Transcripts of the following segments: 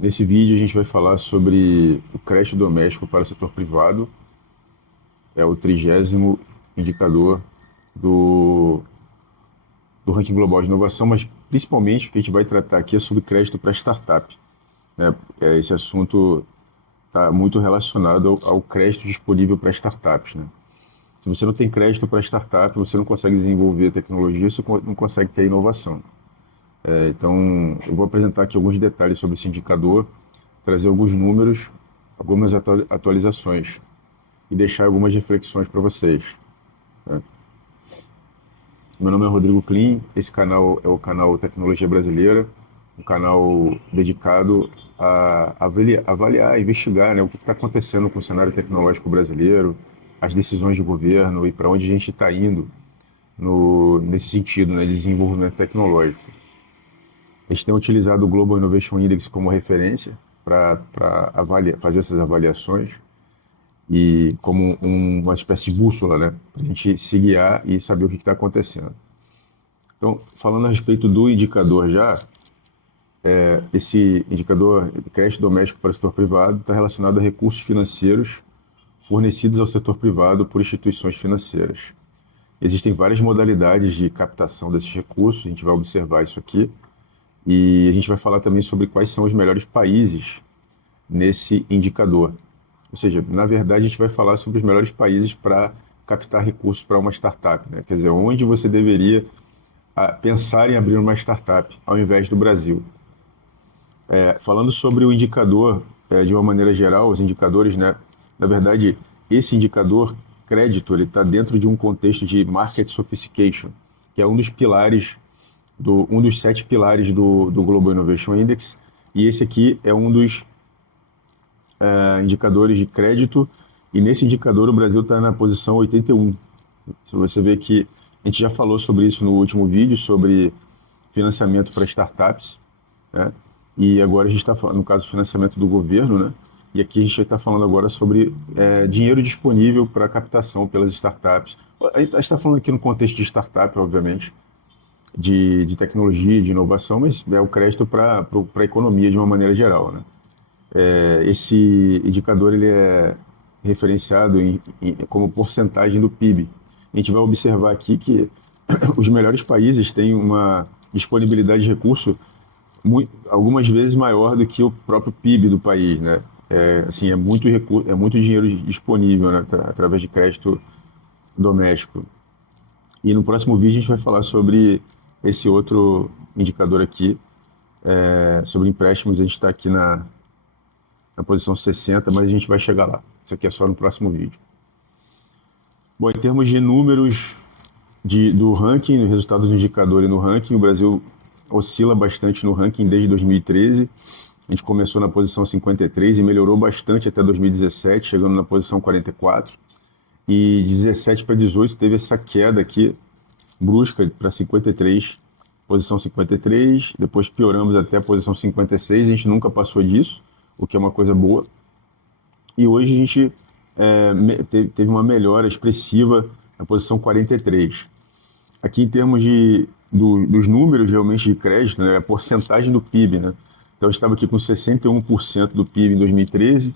Nesse vídeo a gente vai falar sobre o crédito doméstico para o setor privado, é o 30º indicador do, do ranking global de inovação, mas principalmente o que a gente vai tratar aqui é sobre crédito para startup, né? Esse assunto está muito relacionado ao crédito disponível para startups, né? Se você não tem crédito para startup, você não consegue desenvolver tecnologia, você não consegue ter inovação. Então, eu vou apresentar aqui alguns detalhes sobre esse indicador, trazer alguns números, algumas atualizações e deixar algumas reflexões para vocês. Meu nome é Rodrigo Klim, esse canal é o canal Tecnologia Brasileira, um canal dedicado a avaliar, investigar, né, o que está acontecendo com o cenário tecnológico brasileiro, as decisões de governo e para onde a gente está indo nesse sentido, né, de desenvolvimento tecnológico. A gente tem utilizado o Global Innovation Index como referência para fazer essas avaliações e como uma espécie de bússola, né, para a gente se guiar e saber o que está acontecendo. Então, falando a respeito do indicador já, esse indicador de crédito doméstico para o setor privado está relacionado a recursos financeiros fornecidos ao setor privado por instituições financeiras. Existem várias modalidades de captação desses recursos, a gente vai observar isso aqui, e a gente vai falar também sobre quais são os melhores países nesse indicador. Ou seja, na verdade, a gente vai falar sobre os melhores países para captar recursos para uma startup, né? Quer dizer, onde você deveria pensar em abrir uma startup, ao invés do Brasil. Falando sobre o indicador, de uma maneira geral, os indicadores, né? Na verdade, esse indicador crédito, ele está dentro de um contexto de market sophistication, que é um dos pilares, um dos 7 pilares do Global Innovation Index, e esse aqui é um dos indicadores de crédito, e nesse indicador o Brasil está na posição 81. Se você vê que a gente já falou sobre isso no último vídeo, sobre financiamento para startups, né? E agora a gente está falando, no caso, financiamento do governo, né? E aqui a gente está falando agora sobre dinheiro disponível para captação pelas startups. A gente está falando aqui no contexto de startup, obviamente, de tecnologia, de inovação, mas é o crédito para a economia de uma maneira geral, né? Esse indicador ele é referenciado como porcentagem do PIB. A gente vai observar aqui que os melhores países têm uma disponibilidade de recurso algumas vezes maior do que o próprio PIB do país, né? Assim, é muito dinheiro disponível, né, através de crédito doméstico. E no próximo vídeo a gente vai falar sobre esse outro indicador aqui, sobre empréstimos. A gente está aqui na posição 60, mas a gente vai chegar lá. Isso aqui é só no próximo vídeo. Bom, em termos de números do ranking, resultados do indicador e no ranking, o Brasil oscila bastante no ranking desde 2013. A gente começou na posição 53 e melhorou bastante até 2017, chegando na posição 44. E de 17 para 18 teve essa queda aqui, brusca, para 53, posição 53. Depois pioramos até a posição 56. A gente nunca passou disso, o que é uma coisa boa. E hoje a gente teve uma melhora expressiva na posição 43. Aqui em termos dos números realmente de crédito, né, a porcentagem do PIB, né? Então eu estava aqui com 61% do PIB em 2013,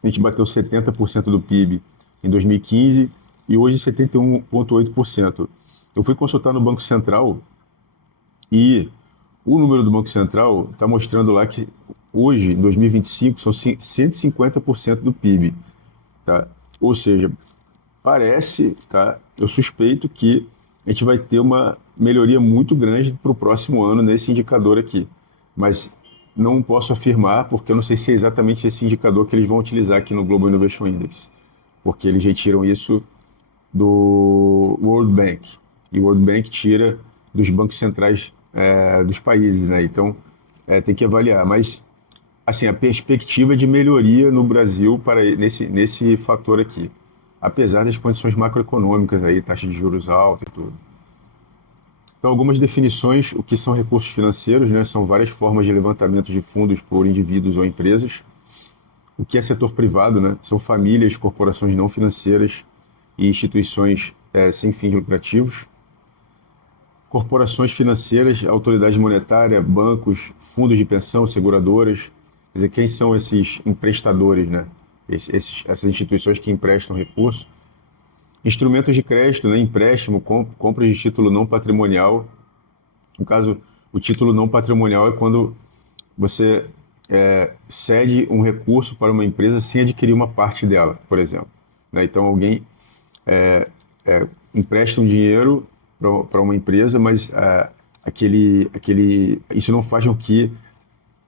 a gente bateu 70% do PIB em 2015 e hoje 71,8%. Eu fui consultar no Banco Central e o número do Banco Central está mostrando lá que hoje, em 2025, são 150% do PIB. Tá? Ou seja, parece, tá? Eu suspeito que a gente vai ter uma melhoria muito grande para o próximo ano nesse indicador aqui. Mas não posso afirmar, porque eu não sei se é exatamente esse indicador que eles vão utilizar aqui no Global Innovation Index, porque eles retiram isso do World Bank, e o World Bank tira dos bancos centrais dos países, né? Então, tem que avaliar. Mas, assim, a perspectiva é de melhoria no Brasil nesse fator aqui, apesar das condições macroeconômicas, aí, taxa de juros alta e tudo. Então, algumas definições, o que são recursos financeiros, né? São várias formas de levantamento de fundos por indivíduos ou empresas. O que é setor privado, né? São famílias, corporações não financeiras e instituições sem fins lucrativos. Corporações financeiras, autoridade monetária, bancos, fundos de pensão, seguradoras, Quer dizer, quem são esses emprestadores, né? Essas instituições que emprestam recursos. Instrumentos de crédito, né? Empréstimo, compra de título não patrimonial. No caso, o título não patrimonial é quando você cede um recurso para uma empresa sem adquirir uma parte dela, por exemplo. Né? Então, alguém empresta um dinheiro para uma empresa, mas isso não faz com que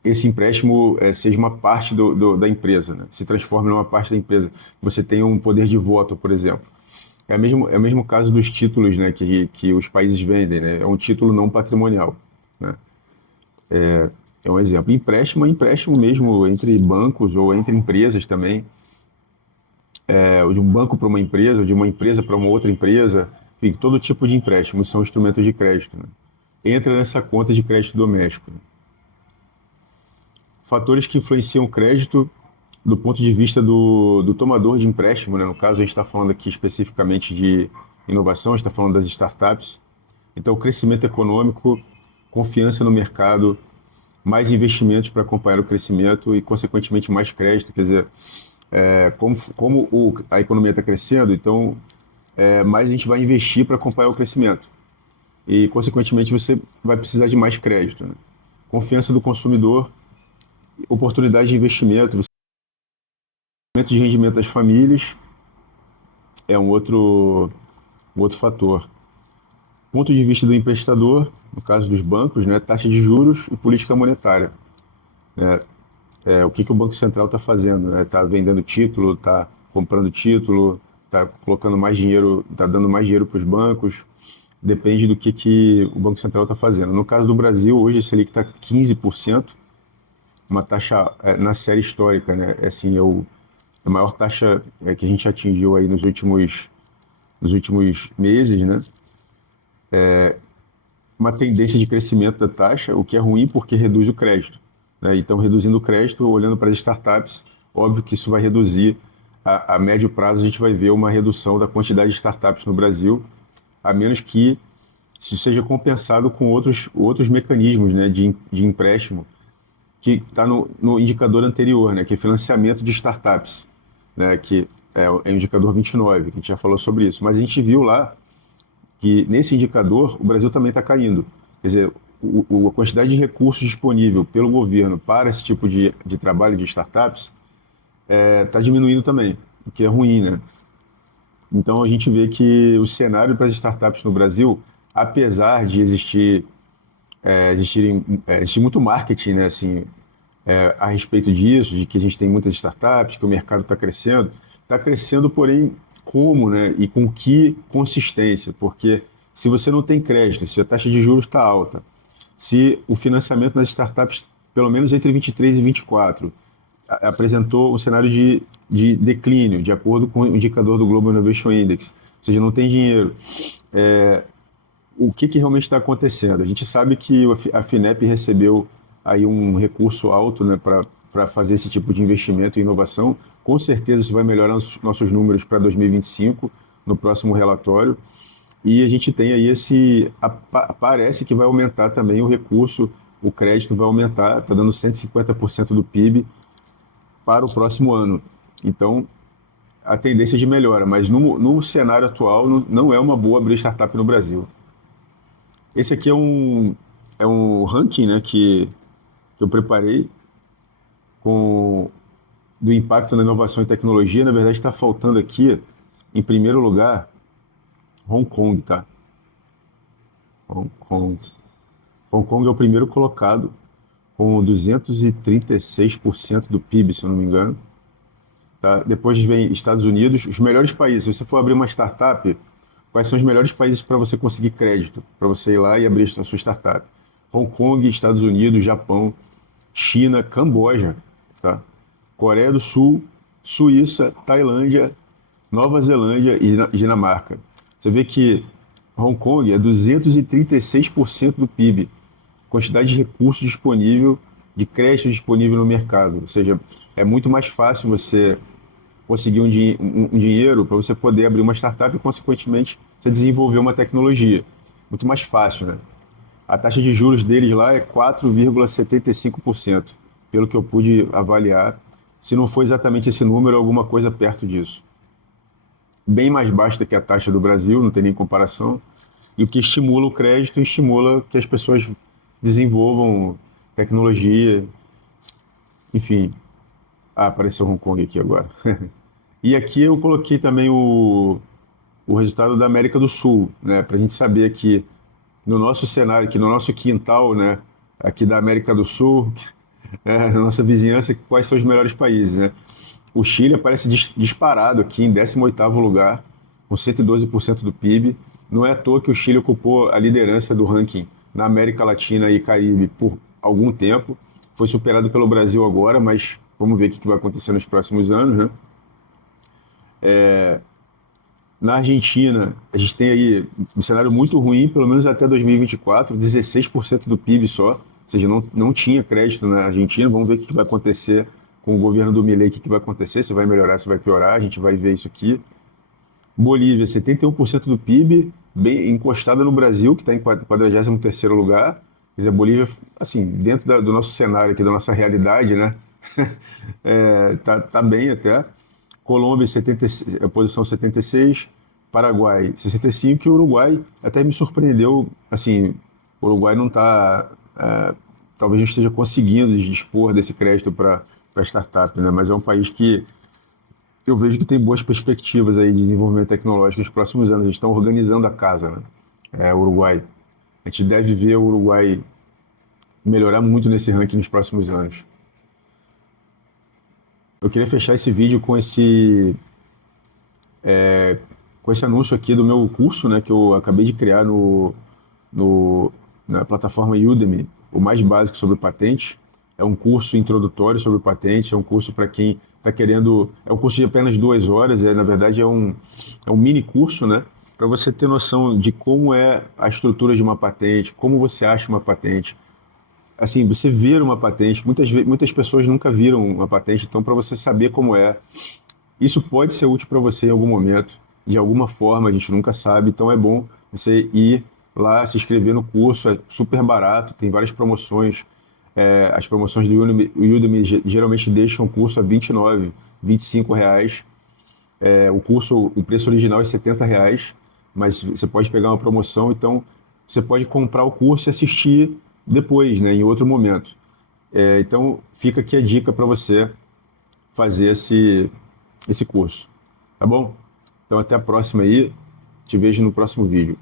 esse empréstimo seja uma parte da empresa, né? Se transforme numa parte da empresa. Você tem um poder de voto, por exemplo. É o mesmo caso dos títulos, né, que os países vendem, né? É um título não patrimonial, né? É um exemplo. Empréstimo é empréstimo mesmo entre bancos ou entre empresas também. Ou de um banco para uma empresa, ou de uma empresa para uma outra empresa. Enfim, todo tipo de empréstimo são instrumentos de crédito, né? Entra nessa conta de crédito doméstico. Fatores que influenciam o crédito do ponto de vista do tomador de empréstimo, né? No caso, a gente está falando aqui especificamente de inovação, a gente está falando das startups. Então, crescimento econômico, confiança no mercado, mais investimentos para acompanhar o crescimento e, consequentemente, mais crédito. Quer dizer, a economia está crescendo, então mais a gente vai investir para acompanhar o crescimento. E, consequentemente, você vai precisar de mais crédito, né? Confiança do consumidor, oportunidade de investimento, aumento de rendimento das famílias é um outro fator. Ponto de vista do emprestador, no caso dos bancos, né, taxa de juros e política monetária. O que o Banco Central está fazendo? Né? Está vendendo título, está comprando título, está colocando mais dinheiro, está dando mais dinheiro para os bancos. Depende do que o Banco Central está fazendo. No caso do Brasil, hoje a Selic está 15%, uma taxa na série histórica, né? Assim, a maior taxa que a gente atingiu aí nos últimos meses, né? Uma tendência de crescimento da taxa, o que é ruim porque reduz o crédito, né? Então, reduzindo o crédito, olhando para as startups, óbvio que isso vai reduzir, a médio prazo a gente vai ver uma redução da quantidade de startups no Brasil, a menos que isso seja compensado com outros mecanismos, né, de empréstimo, que está no indicador anterior, né, que é financiamento de startups, né, que é o indicador 29, que a gente já falou sobre isso. Mas a gente viu lá que nesse indicador o Brasil também está caindo. Quer dizer, a quantidade de recursos disponível pelo governo para esse tipo de trabalho de startups está diminuindo também, o que é ruim, né? Então a gente vê que o cenário para as startups no Brasil, apesar de existir muito marketing, né, assim, a respeito disso, de que a gente tem muitas startups, que o mercado está crescendo, porém, como, né, e com que consistência? Porque se você não tem crédito, se a taxa de juros está alta, se o financiamento das startups, pelo menos entre 23 e 24, apresentou um cenário de declínio, de acordo com o indicador do Global Innovation Index, ou seja, não tem dinheiro. O que realmente está acontecendo? A gente sabe que a FINEP recebeu aí um recurso alto, né, para fazer esse tipo de investimento em inovação. Com certeza isso vai melhorar nossos números para 2025, no próximo relatório. E a gente tem aí parece que vai aumentar também o recurso, o crédito vai aumentar, está dando 150% do PIB para o próximo ano. Então, a tendência é de melhora, mas no cenário atual não é uma boa abrir startup no Brasil. Esse aqui é um ranking, né, que eu preparei do impacto na inovação e tecnologia. Na verdade, está faltando aqui, em primeiro lugar, Hong Kong, tá? Hong Kong. Hong Kong é o primeiro colocado, com 236% do PIB, se eu não me engano. Tá? Depois vem Estados Unidos, os melhores países. Se você for abrir uma startup, quais são os melhores países para você conseguir crédito, para você ir lá e abrir a sua startup? Hong Kong, Estados Unidos, Japão, China, Camboja, tá? Coreia do Sul, Suíça, Tailândia, Nova Zelândia e Dinamarca. Você vê que Hong Kong é 236% do PIB, quantidade de recursos disponível, de crédito disponível no mercado. Ou seja, é muito mais fácil você conseguir um dinheiro para você poder abrir uma startup e, consequentemente, você desenvolver uma tecnologia. Muito mais fácil, né? A taxa de juros deles lá é 4,75%. pelo que eu pude avaliar, se não for exatamente esse número, alguma coisa perto disso. Bem mais baixa do que a taxa do Brasil, não tem nem comparação, e o que estimula o crédito, estimula que as pessoas desenvolvam tecnologia, enfim. Ah, apareceu Hong Kong aqui agora. E aqui eu coloquei também o resultado da América do Sul, né, para a gente saber aqui no nosso cenário, aqui no nosso quintal, né, aqui da América do Sul, na nossa vizinhança, quais são os melhores países, né? O Chile aparece disparado aqui em 18º lugar, com 112% do PIB. Não é à toa que o Chile ocupou a liderança do ranking na América Latina e Caribe por algum tempo. Foi superado pelo Brasil agora, mas vamos ver o que vai acontecer nos próximos anos, né? Na Argentina, a gente tem aí um cenário muito ruim, pelo menos até 2024, 16% do PIB só, ou seja, não tinha crédito na Argentina. Vamos ver o que vai acontecer com o governo do Milei, o que vai acontecer, se vai melhorar, se vai piorar, a gente vai ver isso aqui. Bolívia, 71% do PIB, bem encostada no Brasil, que está em 43º lugar. Quer dizer, a Bolívia, assim, dentro do nosso cenário aqui, da nossa realidade, né? Tá bem até. Colômbia, posição 76, Paraguai, 65, e o Uruguai até me surpreendeu, assim, o Uruguai não está, talvez não esteja conseguindo dispor desse crédito para startup, né? Mas é um país que eu vejo que tem boas perspectivas aí de desenvolvimento tecnológico nos próximos anos. Eles estão organizando a casa, né? O Uruguai. A gente deve ver o Uruguai melhorar muito nesse ranking nos próximos anos. Eu queria fechar esse vídeo com esse anúncio aqui do meu curso, né, que eu acabei de criar na plataforma Udemy, o mais básico sobre patente. É um curso introdutório sobre patente, é um curso para quem está querendo... É um curso de apenas 2 horas, na verdade é um mini curso, né, para você ter noção de como é a estrutura de uma patente, como você acha uma patente. Assim, você ver uma patente, muitas pessoas nunca viram uma patente, então para você saber como é, isso pode ser útil para você em algum momento, de alguma forma, a gente nunca sabe, então é bom você ir lá, se inscrever no curso, é super barato, tem várias promoções, as promoções do Udemy geralmente deixam o curso a R$29, R$25, o preço original é R$70, mas você pode pegar uma promoção, então você pode comprar o curso e assistir depois, né, em outro momento. Então fica aqui a dica para você fazer esse curso, tá bom? Então até a próxima aí, te vejo no próximo vídeo.